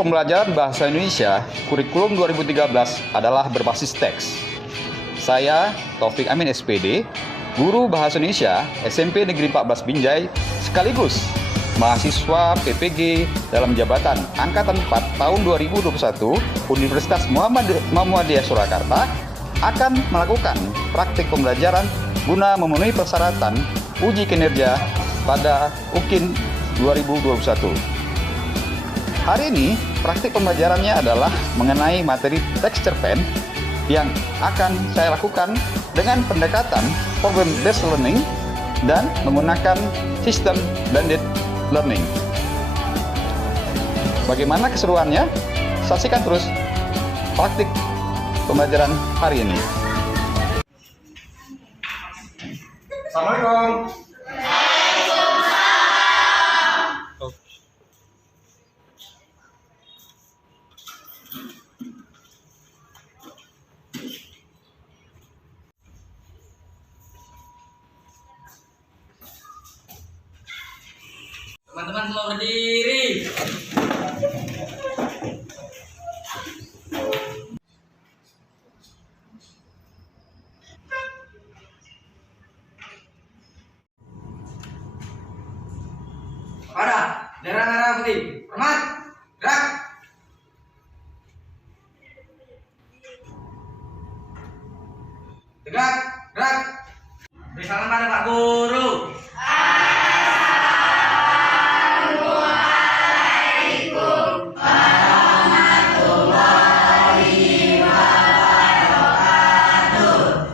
pembelajaran Bahasa Indonesia kurikulum 2013 adalah berbasis teks. Saya, Taufik Amin SPD, guru Bahasa Indonesia SMP Negeri 14 Binjai, sekaligus mahasiswa PPG dalam jabatan Angkatan 4 tahun 2021 Universitas Muhammadiyah Surakarta akan melakukan praktik pembelajaran guna memenuhi persyaratan uji kinerja pada UKIN 2021. Hari ini, praktik pembelajarannya adalah mengenai materi teks cerpen yang akan saya lakukan dengan pendekatan problem-based learning dan menggunakan sistem blended learning. Bagaimana keseruannya? Saksikan terus praktik pembelajaran hari ini. Assalamualaikum. Teman-teman semua berdiri. Pada daerah merah putih. Hormat. Gerak. Tegak. Gerak. Beri salam pada Pak Guru.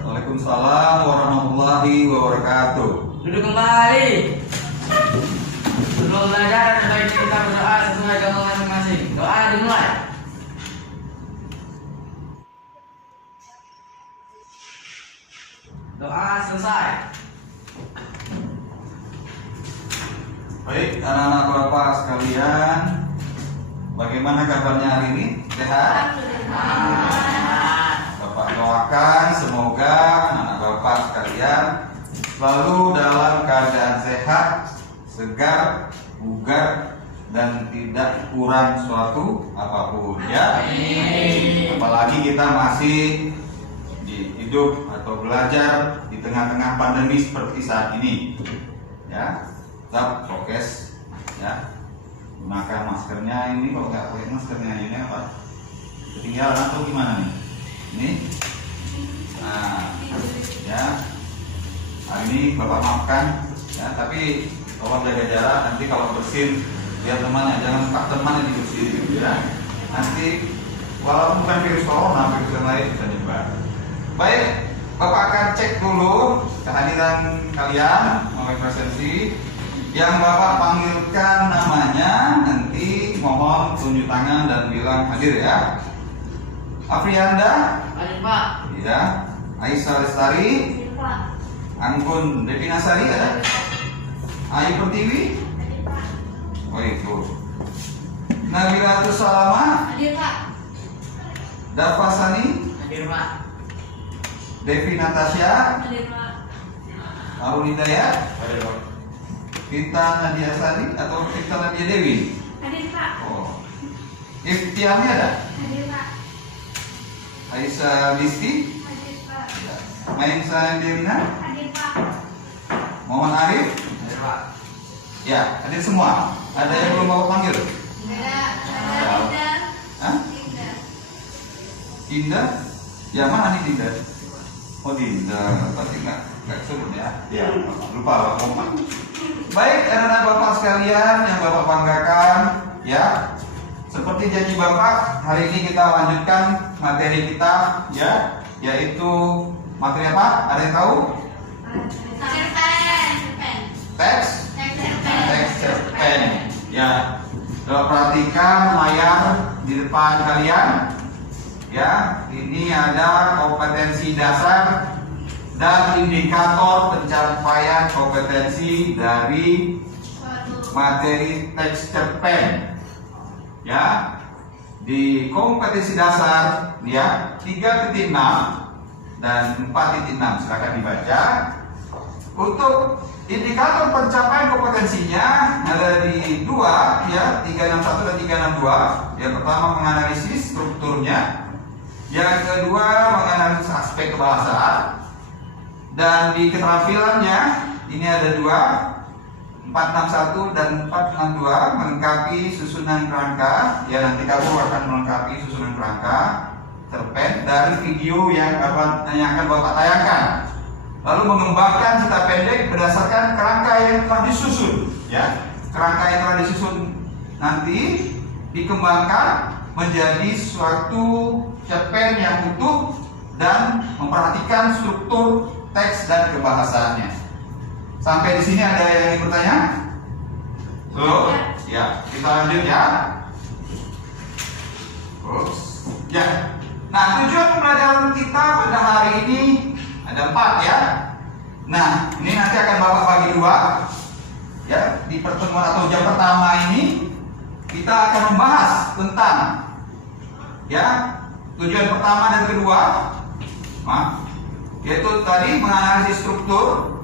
Waalaikumsalam warahmatullahi wabarakatuh. Duduk kembali. Sebelum belajar, baik kita berdoa sesuai agama masing-masing. Doa dimulai. Doa selesai. Baik, anak-anak bapak sekalian, bagaimana kabarnya hari ini? Sehat? Bapak doakan semoga anak bapak sekalian selalu dalam keadaan sehat, segar, bugar, dan tidak kurang suatu apapun, ya. Apalagi kita masih hidup atau belajar di tengah-tengah pandemi seperti saat ini, ya. Tetap prokes, ya. Gunakan maskernya. Ini kalau nggak pakai maskernya ini apa? Ketinggalan atau gimana nih? Ini, nah, ya. Hari ini bapak maafkan, ya. Tapi bapak jaga jarak. Nanti kalau bersin, lihat temannya, jangan pak temannya dibersihin, ya. Nanti walaupun bukan virus corona, virus yang lain bisa nyebar. Baik, bapak akan cek dulu kehadiran kalian melalui presensi. Yang bapak panggilkan namanya, nanti mohon tunjuk tangan dan bilang hadir, ya. Afrianda, Hadir Pak. ya. Aisyah Lestari, Anggun Devinasari, ada. Ayu Pertiwi, oh itu. Nabila Salama, Hadir Pak. Dafa Sani, Hadir Pak. Devi Natasha, Hadir Pak. Arun Hidayat, Hadir Pak. Vita Nadia Sari atau Vita Nadia Dewi. Hadir Pak. Oh, Iftiami ada. Hadir Pak. Aisyah Listi, Hadir Pak. Mainsa Delina, Hadir Pak. Muhammad Arif, Hadir Pak. ya, hadir semua. Ada yang belum bapak panggil? Ada Dinda. Hah? Dinda. Dinda? Ya, mana nih Dinda? Oh, Dinda, pasti nggak sebut, ya? Ya, lupa bapak. Baik, anak-anak bapak sekalian yang bapak banggakan, ya. Seperti janji bapak, hari ini kita lanjutkan materi kita, ya, yaitu materi apa? Ada yang tahu? Cerpen. Teks. Cerpen. Teks cerpen. Ya, coba perhatikan layar di depan kalian. Ya, ini ada kompetensi dasar dan indikator pencapaian kompetensi dari materi teks cerpen. Ya, di kompetensi dasar, ya, 3.6 dan 4.6 silakan dibaca. Untuk Indikator pencapaian kompetensinya ada di dua, ya, 361 dan 362. Yang pertama menganalisis strukturnya, yang kedua menganalisis aspek kebahasaan, dan di keterampilannya ini ada dua, 461 dan 462 melengkapi susunan kerangka. Ya, nanti kamu akan melengkapi susunan kerangka cerpen dari video yang akan Bapak tayangkan. Lalu mengembangkan cerita pendek berdasarkan kerangka yang telah disusun. Ya, kerangka yang telah disusun nanti dikembangkan menjadi suatu cerpen yang utuh dan memperhatikan struktur teks dan kebahasaannya. Sampai di sini ada yang ingin bertanya? Belum? Ya, kita lanjut ya. Terus, ya. Nah, tujuan pembelajaran kita pada hari ini ada 4 ya. Nah, ini nanti akan Bapak bagi 2. Ya, di pertemuan atau jam pertama ini kita akan membahas tentang, ya, tujuan pertama dan kedua, yaitu tadi menganalisis struktur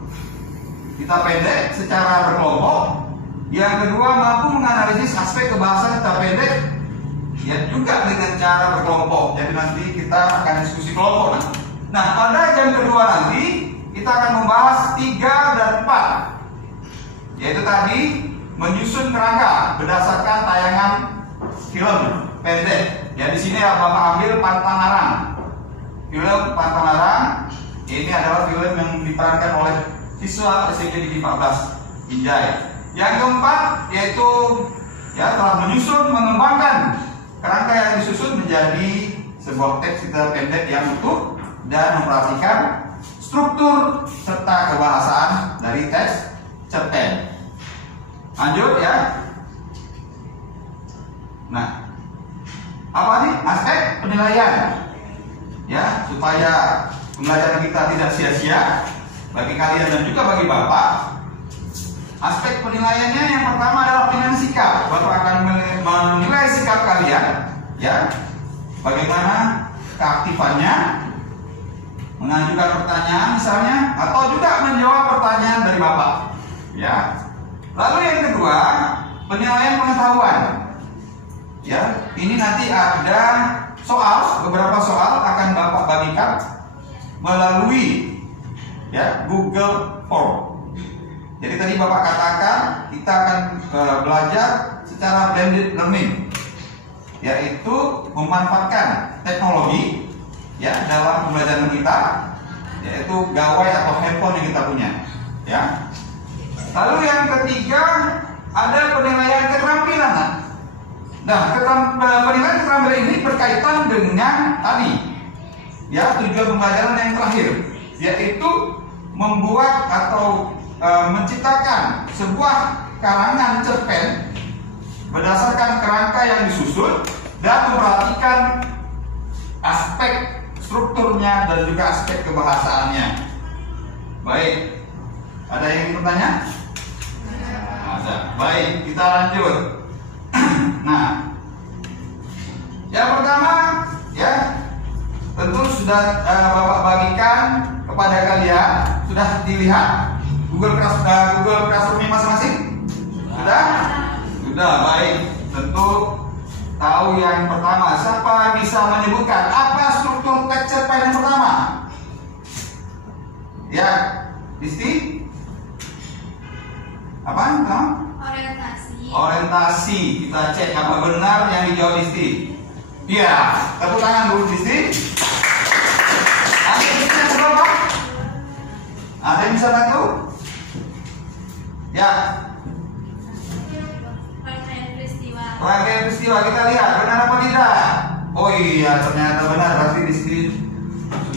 kita pendek secara berkelompok. Yang kedua mampu menganalisis aspek kebahasaan kita pendek, ya, juga dengan cara berkelompok. Jadi nanti kita akan diskusi kelompok. Nah, pada jam kedua nanti kita akan membahas 3 dan 4, yaitu tadi menyusun kerangka berdasarkan tayangan film pendek. Ya, di sini Bapak ambil Pantang Larang. Film Pantang Larang ini adalah film yang diperankan oleh siswa SMP Negeri 14 Binjai. Yang keempat yaitu, ya, telah menyusun, mengembangkan kerangka yang disusun menjadi sebuah teks cerita pendek yang utuh dan memperhatikan struktur serta kebahasaan dari teks cerpen. Lanjut ya. Nah, apa nih aspek penilaian? Ya, supaya pembelajaran kita tidak sia-sia bagi kalian dan juga bagi Bapak. Aspek penilaiannya yang pertama adalah penilaian sikap. Bapak akan menilai sikap kalian, ya. Bagaimana keaktifannya, mengajukan pertanyaan misalnya, atau juga menjawab pertanyaan dari Bapak, ya. Lalu yang kedua, penilaian pengetahuan. Ya, ini nanti ada soal, beberapa soal akan Bapak bagikan melalui, ya, Google Form. Jadi tadi Bapak katakan kita akan belajar secara blended learning, yaitu memanfaatkan teknologi, ya, dalam pembelajaran kita, yaitu gawai atau handphone yang kita punya, ya. Lalu yang ketiga ada penilaian keterampilan. Nah, penilaian keterampilan ini berkaitan dengan tadi, ya, tujuan pembelajaran yang terakhir, yaitu membuat atau menciptakan sebuah karangan cerpen berdasarkan kerangka yang disusun dan memperhatikan aspek strukturnya dan juga aspek kebahasaannya. Baik, ada yang ingin bertanya? Ada. Baik, kita lanjut. Nah, yang pertama, ya, tentu sudah Bapak bagikan kepada kalian, sudah dilihat Google Classroom masing-masing? Sudah? Sudah, baik. Tentu tahu yang pertama. Siapa bisa menyebutkan apa struktur teks cerpen yang pertama? Ya, Disti? Apa yang pertama? Orientasi. Orientasi. Kita cek apa benar yang dijawab Disti. Iya, tepuk tangan dulu Disti. Ada yang bisa berapa? Ada yang bisa bantu? Ya. Rangkaian peristiwa. Rangkaian peristiwa, kita lihat benar apa tidak. Oh iya, ternyata benar. Berarti Disti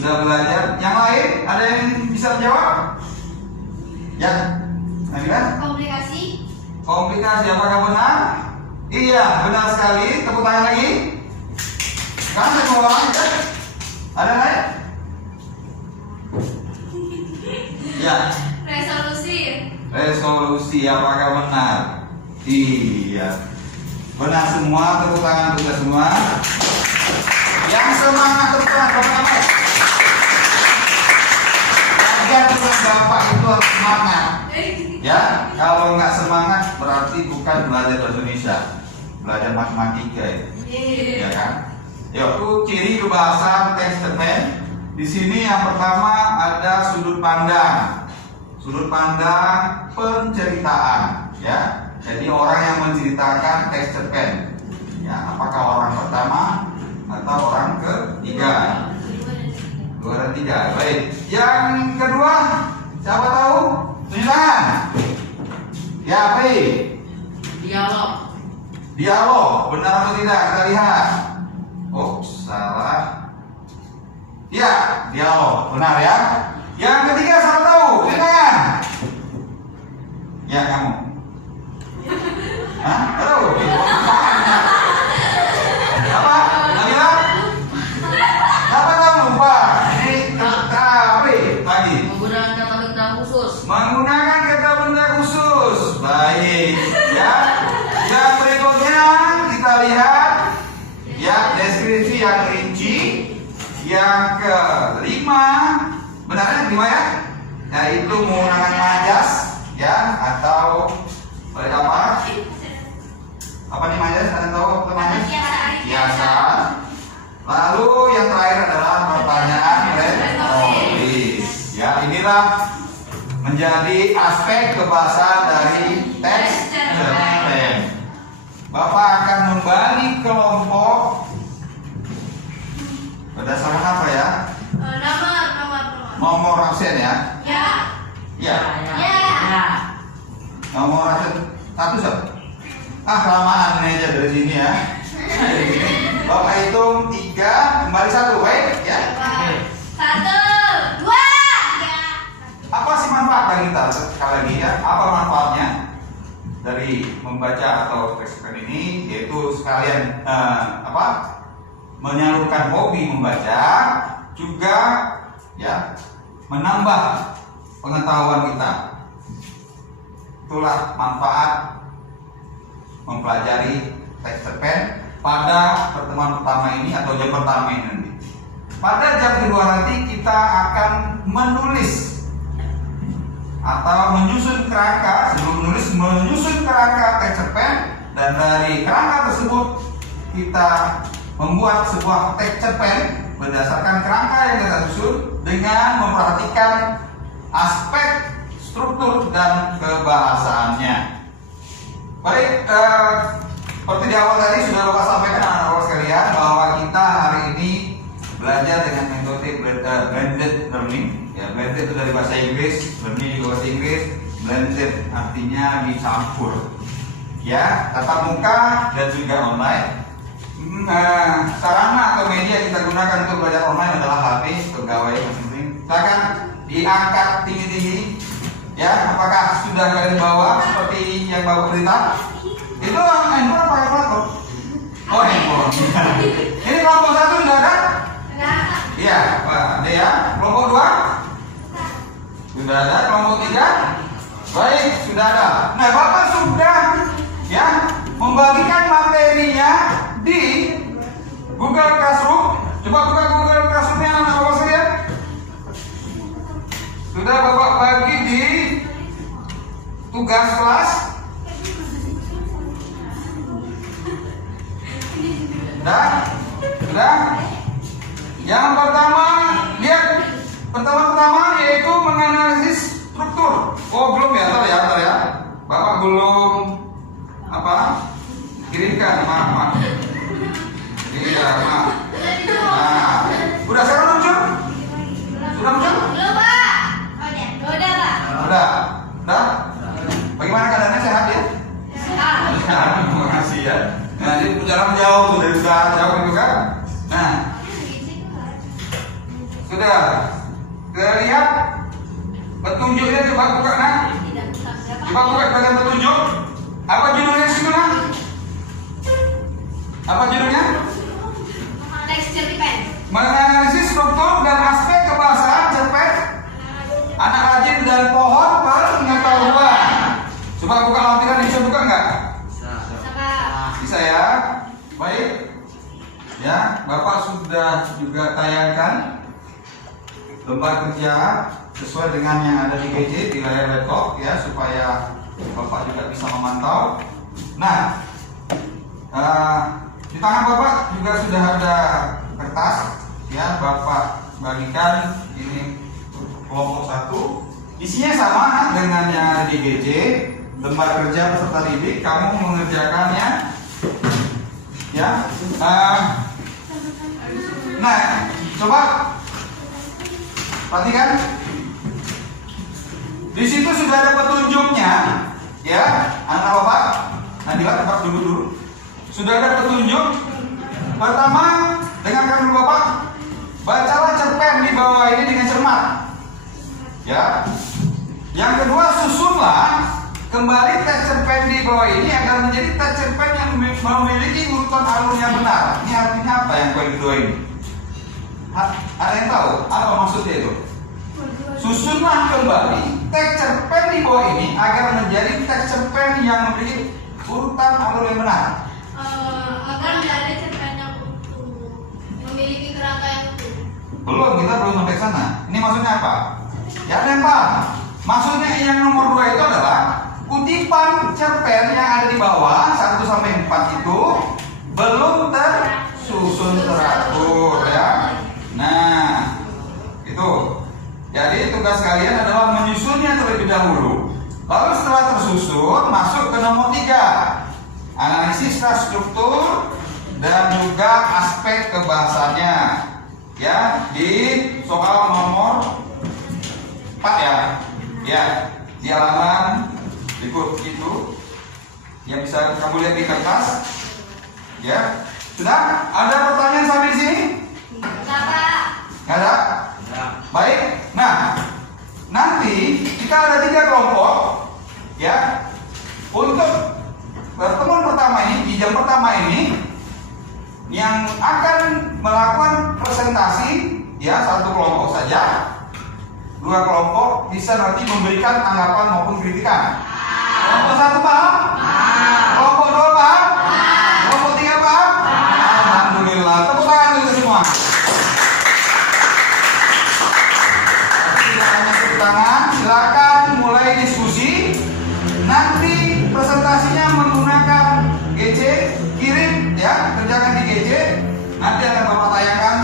sudah belajar. Yang lain ada yang bisa menjawab? Ya, Nabila? Komunikasi. Komunikasi, apakah benar? Iya, benar sekali. Tepuk tangan lagi. Sekarang saya mau orang ya. Ada lain? Ya. Resolusi. Resolusi, apakah benar? Iya, benar semua. Tepuk tangan untuk kita semua. Yang semangat tepuk tangan. kalian dengan Bapak itu harus semangat. Ya, kalau nggak semangat berarti bukan belajar bahasa Indonesia, belajar matematika ya kan? Yaitu ciri kebahasan teks cerpen. Di sini yang pertama ada sudut pandang penceritaan, ya. Jadi orang yang menceritakan teks cerpen, ya. Apakah orang pertama atau orang ketiga? Dua dan tiga. Baik. Yang kedua, siapa tahu? Tunjuk tangan. Ya, baik. Dialog, benar atau tidak? Kita lihat. Oh, salah. Ya, dialog, benar ya. Yang ketiga, siapa tahu? Tunjuk tangan. Ya, kamu. Hah? Tahu? Apa? Nabila? Siapa tahu lupa? Ini lagi. Menggunakan kata benda khusus. Menggunakan kata benda khusus. Baik, ya. Yang berikutnya kita lihat ya deskripsi yang rinci. Yang kelima, benarnya kelima ya? Yaitu menggunakan majas, ya, atau apa? Apa nih majas? Kalian tahu apa majas? Kiasan. Lalu yang terakhir adalah pertanyaan retoris. Ya, inilah menjadi aspek kebahasan dari teks cerpen. Bapak akan membagi kelompok berdasarkan apa ya? Nomor absen ya? Ya. Nomor absen satu sob. Kelamaan ini aja dari sini ya. Bapak hitung 3, kembali 1, baik ya? 1, 2, 3. Apa sih manfaat bagi kita? Sekali lagi ya, apa manfaatnya dari membaca atau teks cerpen ini? Yaitu sekalian menyalurkan hobi membaca, juga ya menambah pengetahuan kita. Itulah manfaat mempelajari teks cerpen pada pertemuan pertama ini atau jam pertama ini nanti. Pada jam kedua nanti kita akan menulis atau menyusun kerangka, sebelum menulis menyusun kerangka teks cerpen, dan dari kerangka tersebut kita membuat sebuah teks cerpen berdasarkan kerangka yang kita susun dengan memperhatikan aspek struktur dan kebahasaannya. Baik, seperti di awal tadi sudah Bapak sampaikan anak-anak sekalian bahwa kita hari ini belajar dengan metode blended learning. Ya, blended itu dari bahasa Inggris, learning juga bahasa Inggris, blended artinya dicampur. Ya, tatap muka dan juga online. Sarana atau media yang kita gunakan untuk belajar online adalah HP, pegawai masing-masing. Silakan diangkat tinggi-tinggi. Ya, apakah sudah kalian bawa seperti yang Bapak berita? Itu handphone apa handphone? Oh, handphone. Ini kelompok 1 sudah ada? Iya, ada ya. Kelompok 2? Sudah ada. Kelompok 3? Baik, sudah ada. Nah, Bapak sudah ya membagikan materinya di Google Classroom. Coba buka Google Classroom-nya anak-anak Bapak sekalian. Sudah Bapak bagi di tugas kelas. Sudah. Yang pertama, lihat pertama yaitu menganalisis struktur. Oh, belum ya, ntar ya. Bapak belum kirimkan, maaf. Iya, maaf. Nah, udah sekarang muncul? Sudah muncul? Belum, Pak. Udah, Pak. Udah. Bagaimana keadaannya, sehat ya? Sehat. Terima kasih ya. Nah, jadi jalan jauh tuh dari udara jauh gitu kan? Nah, sudah. Kita lihat petunjuknya, coba buka nah. Coba buka bagian petunjuk. Apa judulnya sih nah? Apa judulnya? Teks cerpen. Menganalisis struktur dan aspek kebahasaan cerpen anak rajin dan pohon pengetahuan. Coba buka lampiran, bisa buka nggak? Bisa ya. Baik. Ya, Bapak sudah juga tayangkan lembar kerja sesuai dengan yang ada di gadget di layar laptop ya, supaya Bapak juga bisa memantau. Nah, di tangan Bapak juga sudah ada kertas ya, Bapak bagikan ini kelompok 1. Isinya sama dengan yang ada di GJ, lembar kerja peserta didik. Kamu mengerjakannya ya. Nah, coba perhatikan. Di situ sudah ada petunjuknya ya, anak Bapak. Nadila, tempat dulu. Sudah ada petunjuk. Pertama, dengarkan dulu Bapak. Bacalah cerpen di bawah ini dengan cermat. Ya. Yang kedua, susunlah kembali teks cerpen di bawah ini agar menjadi teks cerpen yang memiliki urutan alur yang benar. Ini artinya apa yang poin kedua ini? Ada yang tahu apa maksudnya itu? Susunlah kembali teks cerpen di bawah ini agar menjadi teks cerpen yang memiliki urutan alur yang benar. Agar menjadi cerpen yang utuh, memiliki kerangka yang utuh. Kita belum sampai sana. Ini maksudnya apa? Ya, ada yang paham? Maksudnya yang nomor 2 itu adalah kutipan cerpen yang ada di bawah 1 sampai 4 itu belum tersusun teratur ya. Nah, itu. Jadi tugas kalian adalah menyusunnya terlebih dahulu. Lalu setelah tersusun, masuk ke nomor 3, analisis struktur dan juga aspek kebahasannya. Ya, di soal nomor 4 ya. Ya, di halaman berikut itu yang bisa kamu lihat di kertas. Ya, sudah ada pertanyaan sampai di sini? Nggak ada? Baik. Nah, nanti kita ada 3 kelompok ya. Untuk pertemuan pertama ini, di jam pertama ini, yang akan melakukan presentasi ya 1 kelompok saja. 2 kelompok bisa nanti memberikan tanggapan maupun kritikan. Kelompok 1 paham? Kelompok 2 paham? Kelompok 3 paham? Alhamdulillah. Tepuk tangan dulu semua. Tidak hanya tepuk tangan, silakan mulai diskusi. Nanti presentasinya menggunakan GC, kirim ya, kerjakan di GC. Nanti akan Bapak tayangkan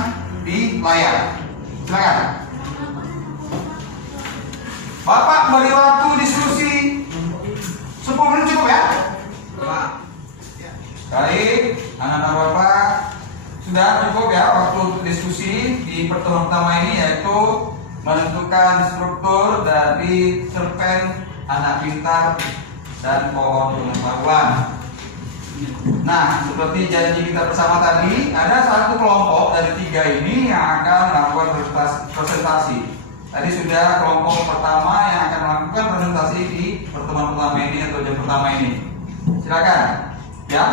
di layar. Silakan. Bapak beri waktu diskusi 10 menit cukup ya? Baik, anak-anak Bapak sudah cukup ya waktu untuk diskusi di pertemuan pertama ini, yaitu menentukan struktur dari cerpen Anak Pintar dan Pohon Pengetahuan. Nah, seperti janji kita bersama tadi, ada 1 kelompok dari 3 ini yang akan melakukan presentasi. Tadi sudah kelompok pertama yang akan melakukan presentasi di pertemuan pertama ini atau jam pertama ini. Silakan ya,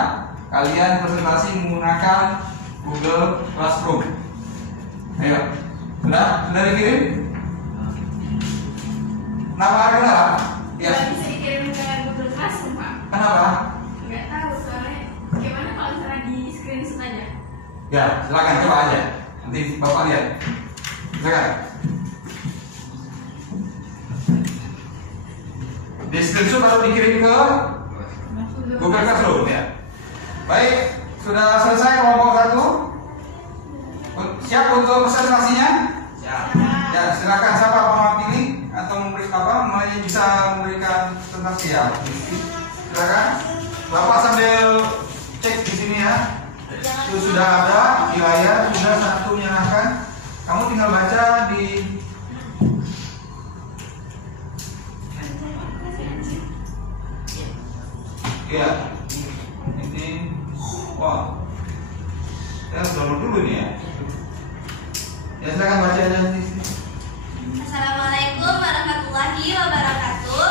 kalian presentasi menggunakan Google Classroom. Ayo, sudah dikirim? Kenapa ada kendala? Ya. Nggak bisa dikirim ke Google Classroom, Pak. Kenapa? Nggak tahu soalnya. Gimana kalau misalnya di screenshot aja? Ya, silakan coba aja. Nanti Bapak lihat. Silakan. Di screenshot baru dikirim ke Google Classroom ya. Baik, sudah selesai kelompok 1. Siap untuk presentasinya? Siap. Ya, silakan siapa mewakili atau bisa memberikan presentasi ya. Silakan. Bapak sambil cek di sini ya. Itu sudah ada di layar, sudah 1 nyalakan. Kamu tinggal baca di ya, ini, wah, saya download dulu nih ya. Ya silakan baca aja nanti. Assalamualaikum warahmatullahi wabarakatuh.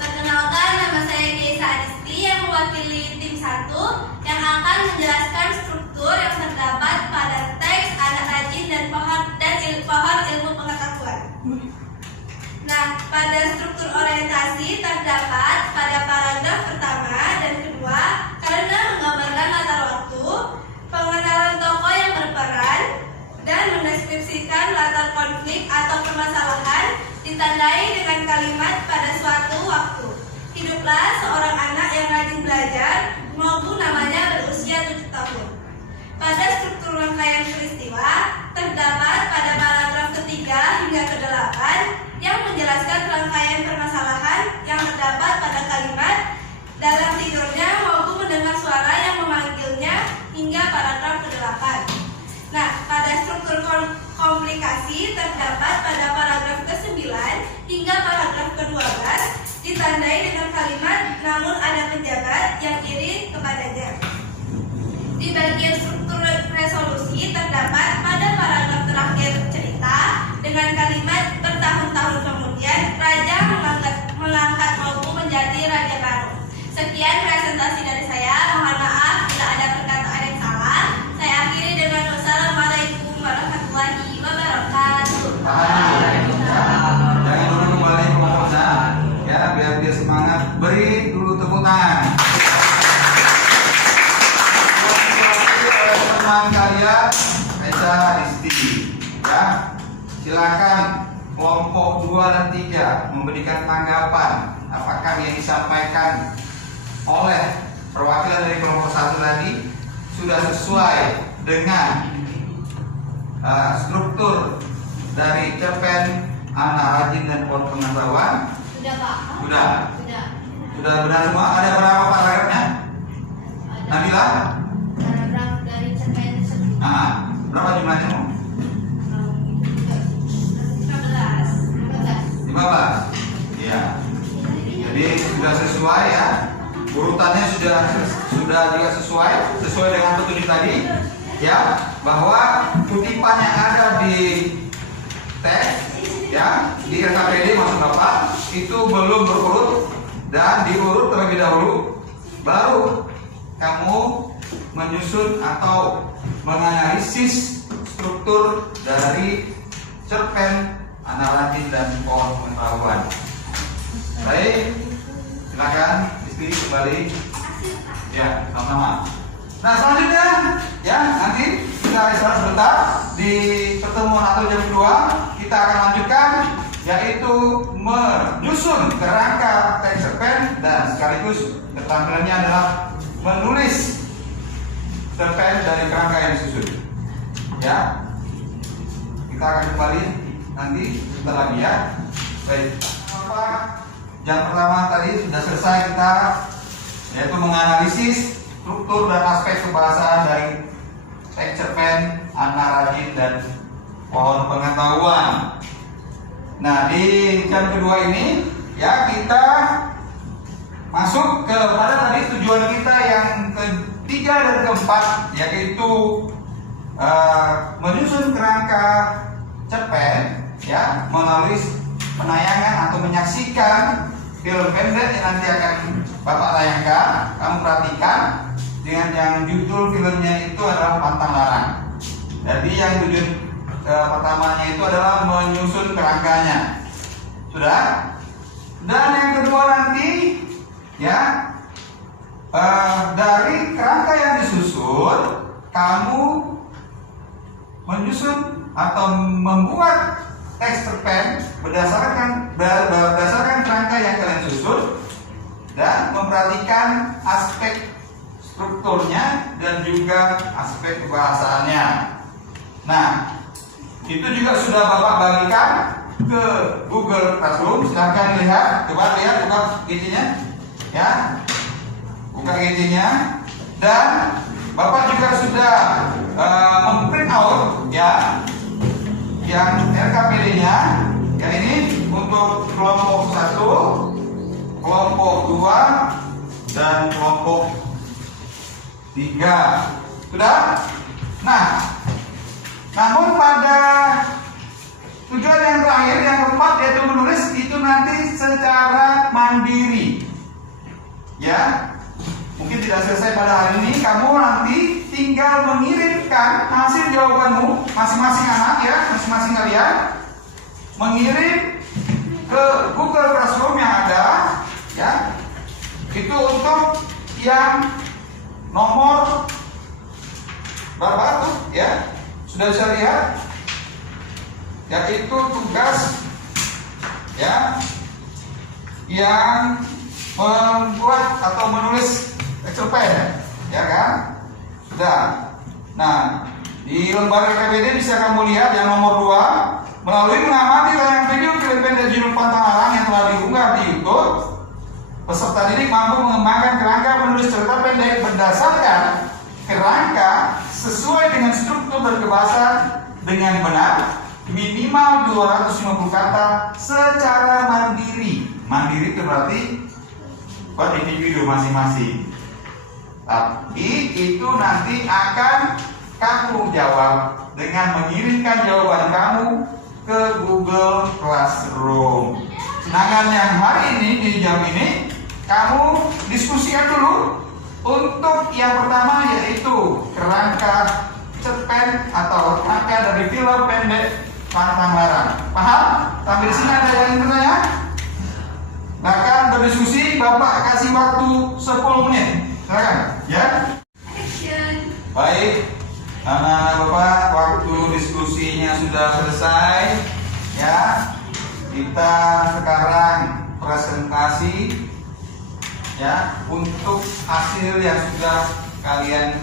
Perkenalkan, nama saya Keisa Adisti yang mewakili tim 1 yang akan menjelaskan struktur yang terdapat pada teks Anak Rajin dan Pohon Ilmu Pengetahuan. Nah, pada struktur orientasi terdapat pada paragraf pertama dan kedua karena menggambarkan latar waktu, pengenalan tokoh yang berperan, ditandai dengan kalimat pada suatu waktu. Hiduplah seorang anak yang rajin belajar, maupun namanya berusia 7 tahun. Pada struktur rangkaian peristiwa, terdapat pada paragraf ketiga hingga ke-8 yang menjelaskan rangkaian permasalahan yang terdapat pada kalimat dalam tidurnya maupun mendengar suara yang memanggilnya hingga paragraf ke-8. Nah, pada struktur komplikasi terdapat pada paragraf ke-9 hingga paragraf ke-12 ditandai dengan kalimat namun ada penjabat yang iri kepadanya. Di bagian struktur resolusi terdapat pada paragraf terakhir cerita dengan kalimat bertahun-tahun kemudian raja mengangkat maupun menjadi raja baru. Sekian presentasi dari saya. Mohon maaf bila ada perkataan yang salah. Saya akhiri dengan wassalamualaikum warahmatullahi wabarakatuh. Jangan dulu kembali ke pembahasan, ya, biar dia semangat. Beri dulu tepuk tangan. Teman kalian, Aisyah Adisti, ya, silakan kelompok 2 dan 3 memberikan tanggapan apakah yang disampaikan oleh perwakilan dari kelompok 1 tadi sudah sesuai dengan struktur dari cerpen Anak Rajin dan Pohon Pengetahuan. Sudah, Pak? Sudah benar semua. Ada berapa paragrafnya? Nabila? Paragraf dari cerpen tersebut. Berapa jumlahnya? 15. Iya. Jadi sudah sesuai ya. Urutannya sudah juga sesuai dengan petunjuk tadi, ya, bahwa kutipan yang ada di teks, ya, di RKPD maksud Bapak itu belum berurut dan diurut terlebih dahulu, baru kamu menyusun atau menganalisis struktur dari cerpen Anak Rajin dan Pohon Pengetahuan. Baik, silakan istri kembali. Ya, sama-sama. Nah, selanjutnya, ya, nanti kita istirahat sebentar. Di pertemuan atau jam 2 kita akan lanjutkan, yaitu menyusun kerangka teks cerpen dan sekaligus keterampilannya adalah menulis cerpen dari kerangka yang disusun. Ya, kita akan kembali nanti sebentar lagi ya. Baik. Yang pertama tadi sudah selesai kita, yaitu menganalisis struktur dan aspek kebahasaan dari teks cerpen Anak Rajin dan Pohon Pengetahuan. Nah, di jam kedua ini ya kita masuk kepada tadi tujuan kita yang ketiga dan keempat, yaitu menyusun kerangka cerpen, ya, melalui penayangan atau menyaksikan film pendek yang nanti akan Bapak tayangkan. Kamu perhatikan dengan yang judul filmnya itu adalah Pantang Larang. Jadi yang tujuan pertamanya itu adalah menyusun kerangkanya. Sudah? Dan yang kedua nanti, ya, dari kerangka yang disusun, kamu menyusun atau membuat teks cerpen berdasarkan kerangka yang kalian susun dan memperhatikan aspek strukturnya dan juga aspek kebahasaannya. Nah, itu juga sudah Bapak bagikan ke Google Classroom. Silahkan lihat, coba lihat, buka GC-nya, ya, buka GC-nya, dan Bapak juga sudah memprint out, ya, yang RKPD-nya, ya, ini untuk kelompok 1, kelompok 2, dan kelompok 3. Sudah? Nah, namun pada tujuan yang terakhir, yang keempat, yaitu menulis itu nanti secara mandiri. Ya, mungkin tidak selesai pada hari ini. Kamu nanti tinggal mengirimkan hasil jawabanmu, masing-masing anak, ya, masing-masing kalian mengirim ke Google Classroom yang ada, ya. Itu untuk yang nomor berapa tuh, ya? Sudah bisa lihat, yaitu tugas ya yang membuat atau menulis cerpen, ya kan? Sudah. Nah, di lembar RPBD bisa kamu lihat yang nomor 2, melalui mengamati tayangan video klip pendek judul Pantang Larang yang telah diunggah di YouTube, peserta didik mampu mengembangkan kerangka menulis cerita pendek berdasarkan kerangka sesuai dengan struktur dan kebahasan dengan benar, minimal 250 kata secara mandiri. Mandiri itu berarti buat individu masing-masing. Tapi itu nanti akan kamu jawab dengan mengirimkan jawaban kamu ke Google Classroom. Sedangkan yang hari ini di jam ini kamu diskusikan dulu untuk yang pertama, yaitu kerangka cerpen atau kerangka dari film pendek Pantang Larang. Paham? Sampai di sini ada yang ingin bertanya? Akan berdiskusi, Bapak kasih waktu 10 menit. Silakan, ya. Action. Baik, anak-anak Bapak, waktu diskusinya sudah selesai. Ya, kita sekarang presentasi ya untuk hasil yang sudah kalian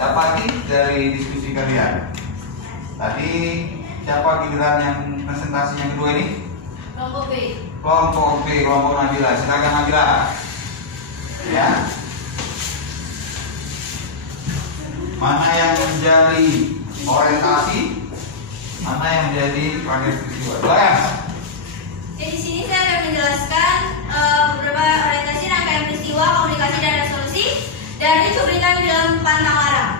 dapati dari diskusi kalian. Tadi siapa giliran yang presentasi yang kedua ini? Kelompok B. Kelompok B, kelompok Nabila. Silakan Nabila. Ya. Mana yang menjadi orientasi, mana yang menjadi rangkaian peristiwa. Silakan. Di sini saya akan menjelaskan beberapa orientasi rangkaian peristiwa, komunikasi dan resolusi dari cuplikan film Pantang Larang.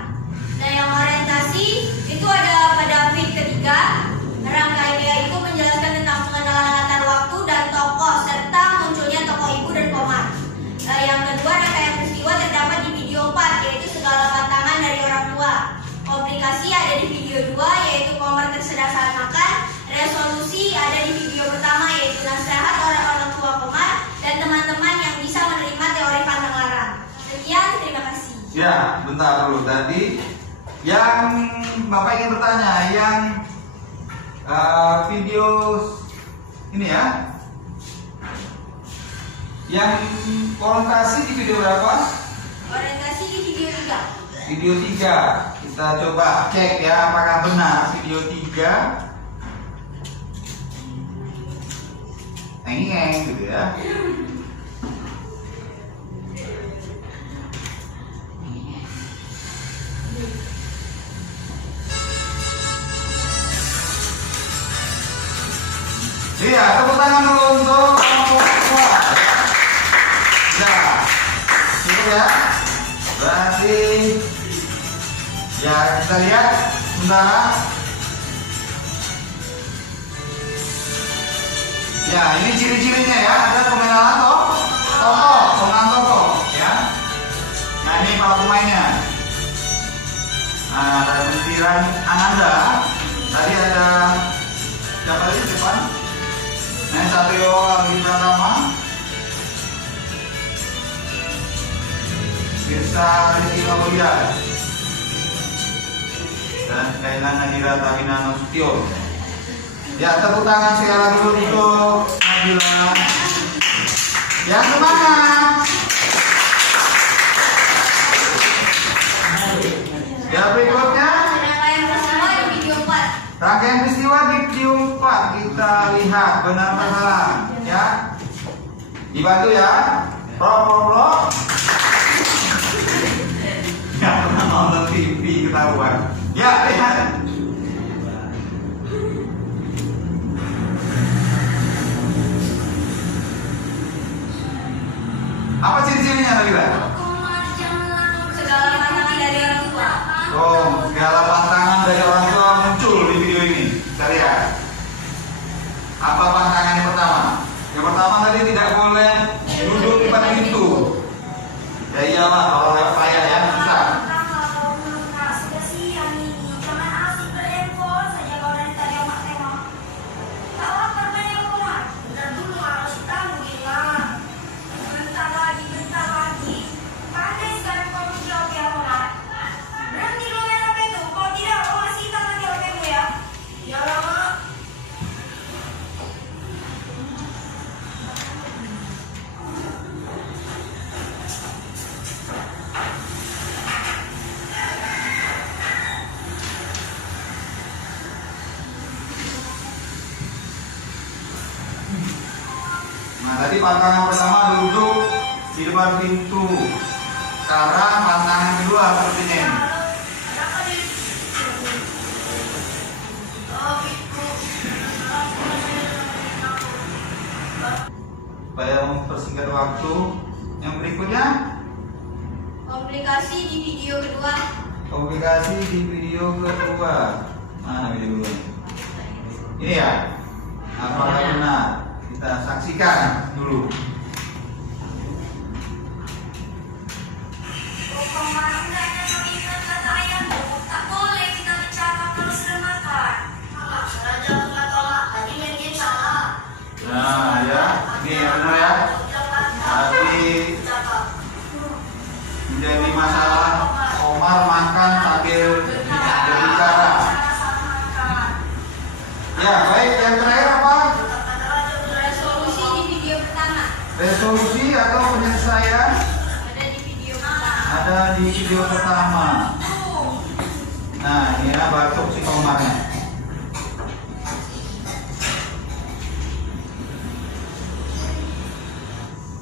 Nah, yang orientasi itu ada pada feed ketiga. Rangkaian yaitu menjelaskan tentang pengenalan latar waktu dan tokoh serta munculnya tokoh ibu dan Komar. Yang kedua, rangkaian peristiwa terdapat di video 4, yaitu segala pantangan dari orang tua. Komunikasi ada di video 2, yaitu Komar tersedak saat makan. Resolusi ada di video pertama, yaitu nasihat orang tua Komar dan teman-teman yang bisa menerima teori Pantang Larang. Sekian, terima kasih. Ya, bentar dulu. Tadi yang Bapak ingin bertanya, yang video ini ya, yang orientasi di video berapa? Orientasi di video 3. Video 3. Kita coba cek ya apakah benar video 3. Ngeng gitu ya. Iya, tepuk tangan dulu untuk kelompok kedua. Ya, cukup ya. Berarti ya kita lihat sebentar. Ya, ini ciri-cirinya ya. Ada pengenalan tokoh, ya. Nah, ini para pemainnya. Nah, ada Bentiran Ananda. Tadi ada siapa lagi di depan? Nah, Satrio Aldi Pratama, Firsa Rizky Maulida, dan Kailan Nadira Tamina Nasution. Ya, tepuk tangan sekali lagi untuk Nabila. Yang semangat. Ya, berikutnya Rangkaian peristiwa di video 4. rangkaian peristiwa di video 4. Kita lihat benar atau salah, ya. Dibantu ya. Pro. Ya, pernah nonton TV ketahuan. Ya, lihat. Apa ciri-cirinya tadi, Pak? Segala pantangan dari orang tua. Oh, segala pantangan dari orang tua muncul di video ini. Kita lihat. Apa pantangan yang pertama? Yang pertama tadi tidak boleh duduk di depan pintu. Ya iyalah, kalau lewat saya ya susah. pantangan pertama duduk di depan pintu. Sekarang pantangan kedua seperti ini. Supaya mempersingkat waktu, yang berikutnya Komplikasi di video kedua. komplikasi di video kedua. Mana video kedua? Ini ya. Apakah benar? Kita saksikan dulu. Tak boleh kita bercakap terus dan makan. Nah, ya, ini yang benar ya. Tadi menjadi masalah Omar makan sambil berbicara. Ya, baik. Yang terakhir apa? Resolusi di video pertama. Resolusi atau penyelesaian Ada di video pertama. ada di video pertama. Nah, ini ya batuk si Omarnya.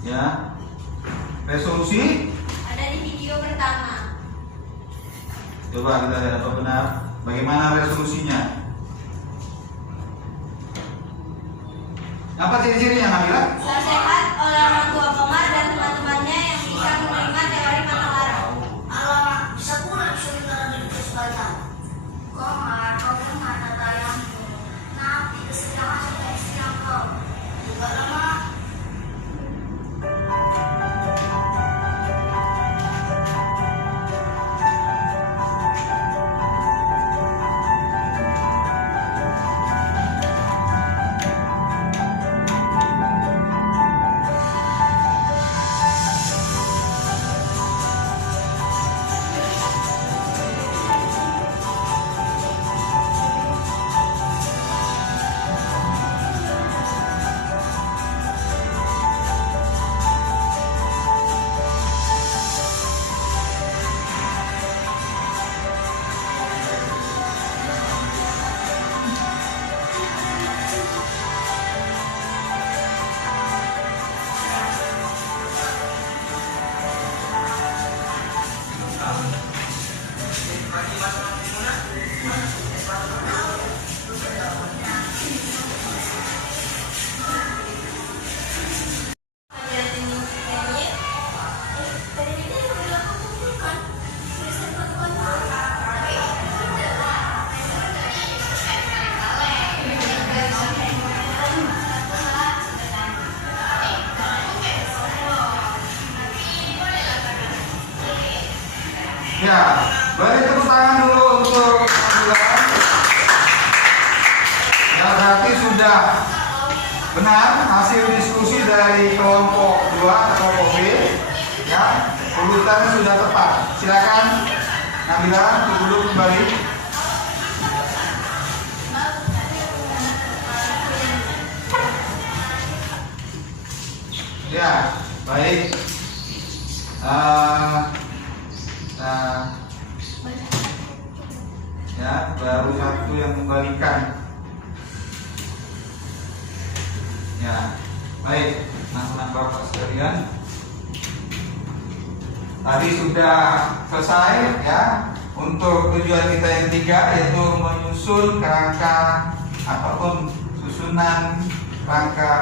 Ya, resolusi. Ada di video pertama. Coba kita lihat apa benar. Bagaimana resolusinya? Apa ciri-cirinya, Nabila? Nasihat oleh orang tua Komar dan teman-temannya yang bisa menerima teori matang larang. Alamak, bisa pula saudara dari kesempatan. Komar, kau dengar kata ayahmu. Nanti kesenjangan sudah siang kau. Juga lama. Ya, beri tepuk tangan dulu untuk Nabila. Ya, berarti sudah benar hasil diskusi dari kelompok 2 atau kelompok B. Ya, urutannya sudah tepat. Silakan Nabila duduk kembali. Ya, baik. Ya, baru satu yang kembalikan. Ya, baik, anak-anak bapak sekalian. Tadi sudah selesai ya untuk tujuan kita yang ketiga, yaitu menyusun kerangka ataupun susunan rangka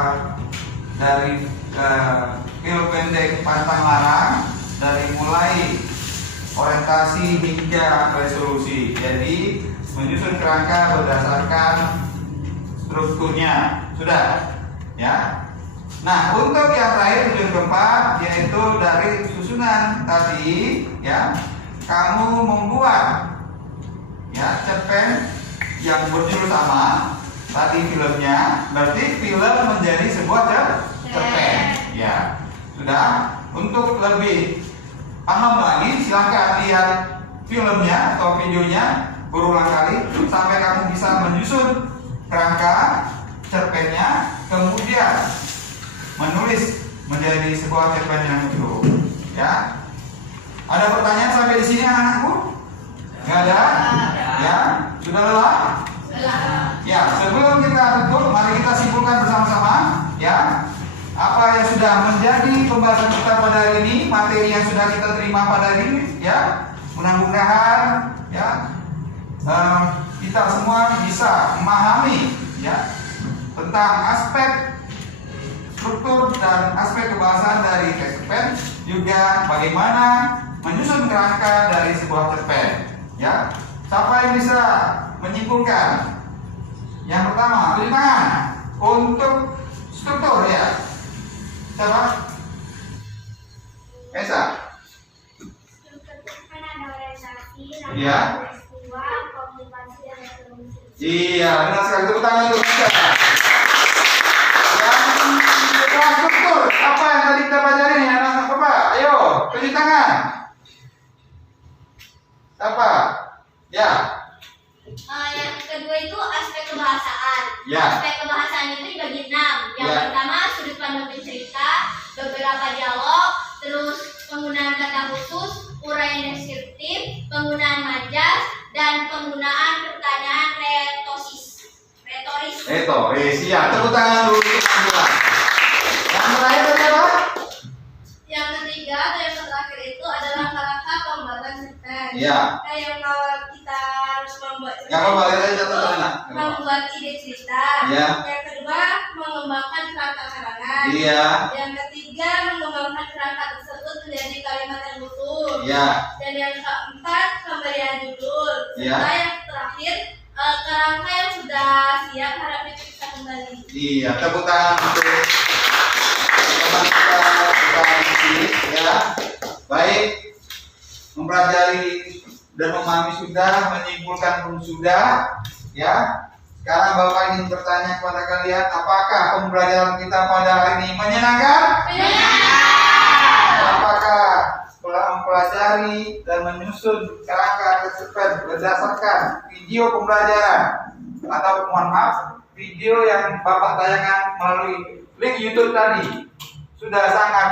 dari pil pendek pantang larang dari mulai orientasi hingga resolusi. Jadi menyusun kerangka berdasarkan strukturnya sudah ya. Nah, untuk yang terakhir tujuan keempat yaitu dari susunan tadi ya, kamu membuat ya cerpen yang berjudul sama tadi filmnya, berarti film menjadi sebuah cerpen ya. Sudah. Untuk lebih paham lagi silahkan lihat filmnya atau videonya berulang kali sampai kamu bisa menyusun kerangka cerpennya, kemudian menulis menjadi sebuah cerpen yang utuh ya. Ada pertanyaan sampai di sini anak-anakku? Nggak ada? Ya, sudah lelah? Ya, sebelum kita tutup, mari kita simpulkan bersama-sama ya. Apa apa yang sudah menjadi pembahasan kita pada hari ini, materi yang sudah kita terima pada hari ini, ya. Mudah-mudahan ya kita semua bisa memahami ya tentang aspek struktur dan aspek kebahasaan dari teks cerpen, juga bagaimana menyusun kerangka dari sebuah cerpen. Ya, siapa yang bisa menyimpulkan? Yang pertama, beri tangan untuk struktur ya. Siapa? Esa. Iya. Iya, benar sekali. Tepuk tangan untuk Esa. Yang struktur, apa yang tadi kita pelajari nih anak-anak Bapak? Ayo, tunjuk tangan. Siapa? Ya. Yang kedua itu aspek kebahasaan. Ya. Aspek kebahasaan itu dibagi 6. Yang Ya. pertama sudut pandang pencerita, beberapa dialog, terus penggunaan kata khusus, uraian deskriptif, penggunaan majas, dan penggunaan pertanyaan retoris. Iya. Tepuk tangan dulu untuk Angela. Yang terakhir siapa? Yang ketiga atau yang terakhir itu adalah rangka-rangka pembuatan cerpen. Iya. Yang kalau kita harus membuat Yang apa balik aja catatan anak. membuat ide cerita. Iya. Yang kedua mengembangkan kerangka karangan. Iya. Yang ketiga mengembangkan kerangka tersebut menjadi kalimat yang utuh. Iya. Dan yang keempat pemberian judul. Iya. Serta yang terakhir kerangka yang sudah siap harap diperiksa kembali. Iya, tepuk tangan untuk teman kita di sini ya. Baik, mempelajari dan memahami sudah, menyimpulkan pun sudah ya. Sekarang Bapak ingin bertanya kepada kalian, apakah pembelajaran kita pada hari ini menyenangkan? Apakah setelah mempelajari dan menyusun kerangka cerpen berdasarkan video pembelajaran atau mohon maaf video yang Bapak tayangkan melalui link YouTube tadi sudah sangat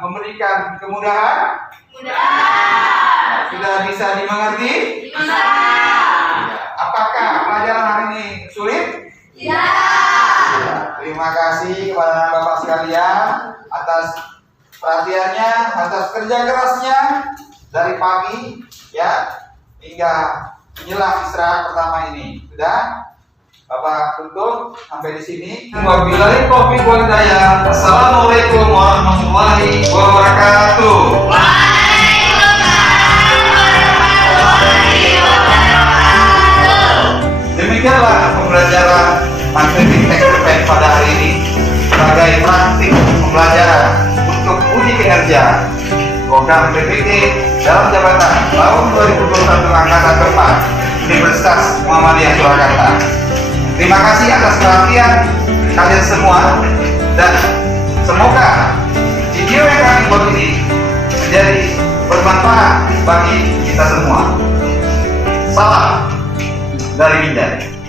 memberikan kemudahan? Sudah bisa dimengerti? Ya. Apakah pelajaran hari ini sulit? Ya. Terima kasih kepada Bapak sekalian atas perhatiannya, atas kerja kerasnya dari pagi ya hingga menjelang istirahat pertama ini. Sudah Bapak tutup sampai di sini. Wabillahi taufiq wal hidayah. Assalamualaikum warahmatullahi wabarakatuh. Demikianlah pembelajaran materi teks cerpen pada hari ini sebagai praktik pembelajaran untuk uji kinerja program PPT dalam jabatan tahun 2021 angkatan keempat Universitas Muhammadiyah Surakarta. Terima kasih atas perhatian kalian semua dan semoga video yang kami buat ini menjadi bermanfaat bagi kita semua. Salam dari Binjai.